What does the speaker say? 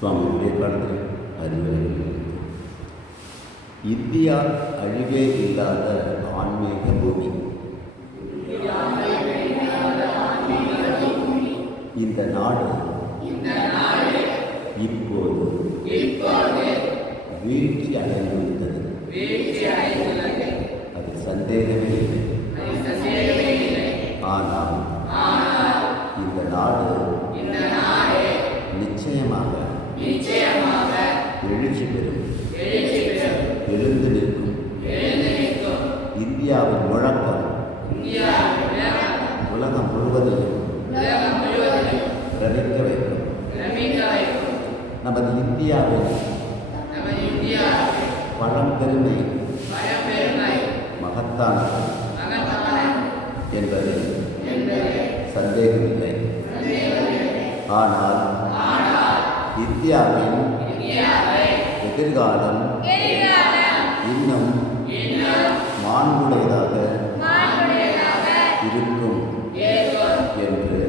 சுவாமி விவேகானந்தர் அறிவுரை. இந்தியா அழிவே இல்லாத ஆன்மீக பூமி. இந்த நாடு இப்போது வீழ்ச்சி அடைந்துள்ளது அது சந்தேகமே இல்லை. ஆனால் இந்த நாடு நிச்சயமாக எழுச்சி பெறும். எழுந்து நிற்கும். இந்தியாவின் முழக்கம் உலகம். முழுவதையும் பிரமிக்க வைக்கும் நமது இந்தியாவின் பழம்பெருமை மகத்தானது என்பது சந்தேகமில்லை. ஆனால் இந்தியாவின் எதிர்காலம் இன்னும் மாண்புடையதாக இருக்கும் என்று